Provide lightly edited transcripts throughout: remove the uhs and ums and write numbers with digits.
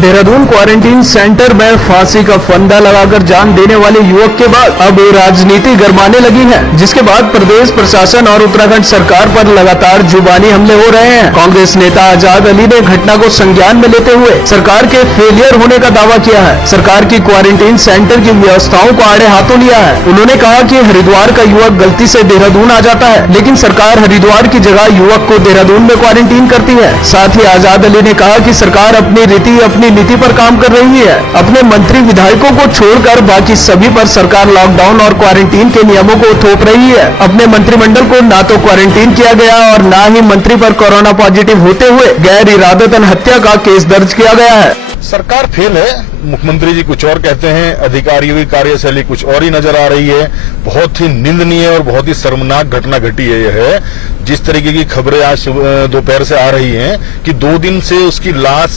Dehradun quarantine centre में फांसी का फंदा लगाकर जान देने वाले युवक के बाद अब राजनीति गरमाने लगी है, जिसके बाद प्रदेश प्रशासन और उत्तराखंड सरकार पर लगातार जुबानी हमले हो रहे हैं। कांग्रेस नेता आजाद अली ने घटना को संज्ञान में लेते हुए सरकार के फेलियर होने का दावा किया है। सरकार की क्वारंटीन सेंटर की व्यवस्थाओं को आड़े हाथों लिया है। उन्होंने कहा कि हरिद्वार का युवक गलती से देहरादून आ जाता है, लेकिन सरकार हरिद्वार की जगह युवक को देहरादून में क्वारंटीन करती है। साथ ही आजाद अली ने कहा कि सरकार अपनी नीति पर काम कर रही है। अपने मंत्री विधायकों को छोड़कर बाकी सभी पर सरकार लॉकडाउन और क्वारंटीन के नियमों को थोप रही है। अपने मंत्रिमंडल को ना तो क्वारंटीन किया गया और ना ही मंत्री पर कोरोना पॉजिटिव होते हुए गैर इरादतन हत्या का केस दर्ज किया गया है। सरकार फेल है। मुख्यमंत्री जी कुछ और कहते हैं, अधिकारियों की कार्यशैली कुछ और ही नजर आ रही है। बहुत ही निंदनीय और बहुत ही शर्मनाक घटना घटी है। यह है जिस तरीके की खबरें आज दोपहर से आ रही हैं कि 2 दिन से उसकी लाश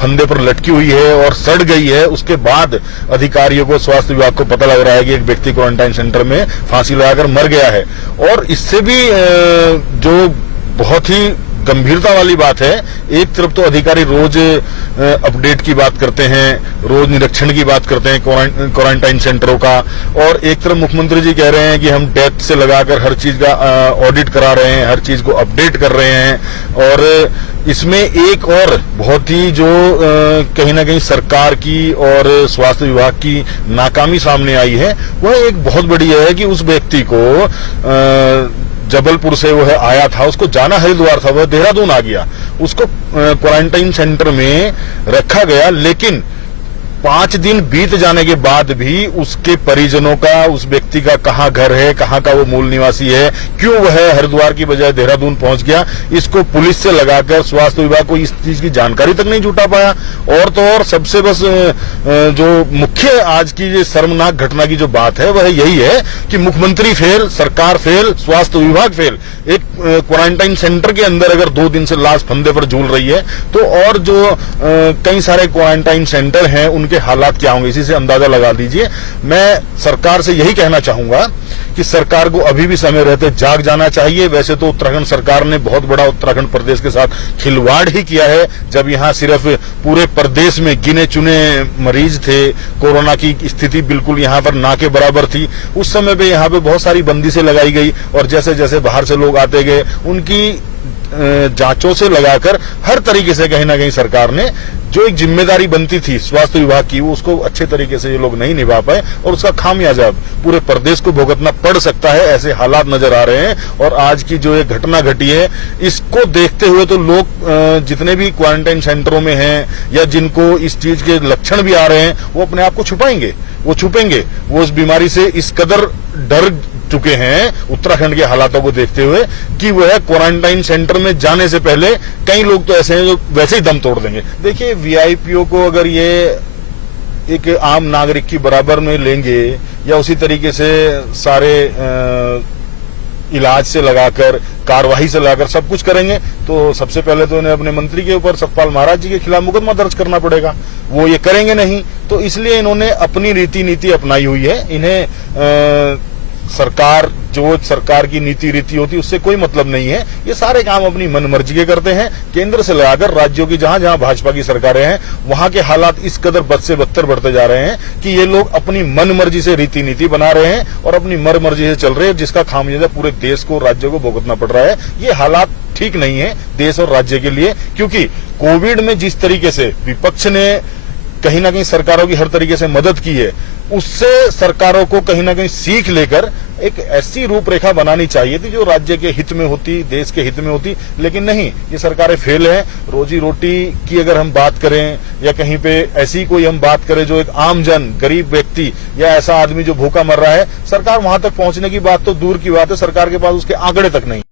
फंदे पर लटकी हुई है और सड़ गई है। उसके बाद अधिकारियों को, स्वास्थ्य विभाग को पता लग रहा है कि एक व्यक्ति क्वारंटाइन सेंटर में फांसी लगाकर मर गया है। और इससे भी जो बहुत ही गंभीरता वाली बात है, एक तरफ तो अधिकारी रोज अपडेट की बात करते हैं, रोज निरीक्षण की बात करते हैं क्वारंटाइन सेंटरों का, और एक तरफ मुख्यमंत्री जी कह रहे हैं कि हम डेप्थ से लगाकर हर चीज का ऑडिट करा रहे हैं, हर चीज को अपडेट कर रहे हैं। और इसमें एक और बहुत ही जो कहीं ना कहीं सरकार की और स्वास्थ्य विभाग की नाकामी सामने आई है, वह एक बहुत बड़ी है कि उस व्यक्ति को जबलपुर से वह आया था, उसको जाना हरिद्वार था, वह देहरादून आ गया, उसको क्वारंटाइन सेंटर में रखा गया। लेकिन 5 दिन बीत जाने के बाद भी उसके परिजनों का, उस व्यक्ति का कहाँ घर है, कहाँ का वो मूल निवासी है, क्यों वह हरिद्वार की बजाय देहरादून पहुंच गया, इसको पुलिस से लगाकर स्वास्थ्य विभाग को इस चीज की जानकारी तक नहीं जुटा पाया। और तो और सबसे बस जो मुख्य आज की ये शर्मनाक घटना की जो बात है वह यही है कि मुख्यमंत्री फेल, सरकार फेल, स्वास्थ्य विभाग फेल। एक क्वारंटाइन सेंटर के अंदर अगर 2 दिन से लाश फंदे पर झूल रही है, तो और जो कई सारे क्वारंटाइन सेंटर हैं उनके हालात क्या होंगे, इसी से अंदाजा लगा लीजिए। मैं सरकार से यही कहना चाहूंगा कि सरकार को अभी भी समय रहते जाग जाना चाहिए। वैसे तो उत्तराखंड सरकार ने बहुत बड़ा उत्तराखंड प्रदेश के साथ खिलवाड़ ही किया है, जब यहां सिर्फ पूरे प्रदेश में गिने चुने मरीज थे, कोरोना की स्थिति बिल्कुल यहां पर ना के बराबर थी। उस समय पे यहां पे बहुत सारी बंदिशें लगाई गई और जैसे जैसे बाहर से लोग आते गए उनकी जांचों से लगाकर हर तरीके से कहीं ना कहीं सरकार ने जो एक जिम्मेदारी बनती थी स्वास्थ्य विभाग की, वो उसको अच्छे तरीके से ये लोग नहीं निभा पाए और उसका खामियाजा पूरे प्रदेश को भुगतना पड़ सकता है। ऐसे हालात नजर आ रहे हैं। और आज की जो ये घटना घटी है, इसको देखते हुए तो लोग जितने भी क्वारंटाइन सेंटरों में हैं या जिनको इस चीज के लक्षण भी आ रहे हैं, वो अपने आप को छुपाएंगे, वो छुपेंगे, वो उस बीमारी से इस कदर डर चुके हैं उत्तराखंड के हालातों को देखते हुए कि वह क्वारंटाइन सेंटर में जाने से पहले कई लोग तो ऐसे हैं जो वैसे ही दम तोड़ देंगे। देखिए, वीआईपीओ को अगर ये एक आम नागरिक की बराबर में लेंगे या उसी तरीके से सारे इलाज से लगाकर, कार्यवाही से लगाकर सब कुछ करेंगे, तो सबसे पहले तो इन्हें अपने मंत्री के ऊपर, सतपाल महाराज जी के खिलाफ मुकदमा दर्ज करना पड़ेगा। वो ये करेंगे नहीं, तो इसलिए इन्होंने अपनी नीति अपनाई हुई है। इन्हें सरकार, जो सरकार की नीति रीति होती है उससे कोई मतलब नहीं है। ये सारे काम अपनी मनमर्जी के करते हैं। केंद्र से लगाकर राज्यों की जहां जहां भाजपा की सरकारें हैं, वहां के हालात इस कदर बद से बदतर बढ़ते जा रहे हैं कि ये लोग अपनी मनमर्जी से नीति बना रहे हैं और अपनी मनमर्जी से चल रहे हैं, जिसका खामियाजा पूरे देश को, राज्यों को भुगतना पड़ रहा है। ये हालात ठीक नहीं है देश और राज्य के लिए, क्योंकि कोविड में जिस तरीके से विपक्ष ने कहीं ना कहीं सरकारों की हर तरीके से मदद की है, उससे सरकारों को कहीं ना कहीं सीख लेकर एक ऐसी रूपरेखा बनानी चाहिए थी जो राज्य के हित में होती, देश के हित में होती। लेकिन नहीं, ये सरकारें फेल हैं। रोजी रोटी की अगर हम बात करें या कहीं पे ऐसी कोई हम बात करें जो एक आम जन, गरीब व्यक्ति या ऐसा आदमी जो भूखा मर रहा है, सरकार वहां तक पहुंचने की बात तो दूर की बात है, सरकार के पास उसके आंकड़े तक नहीं।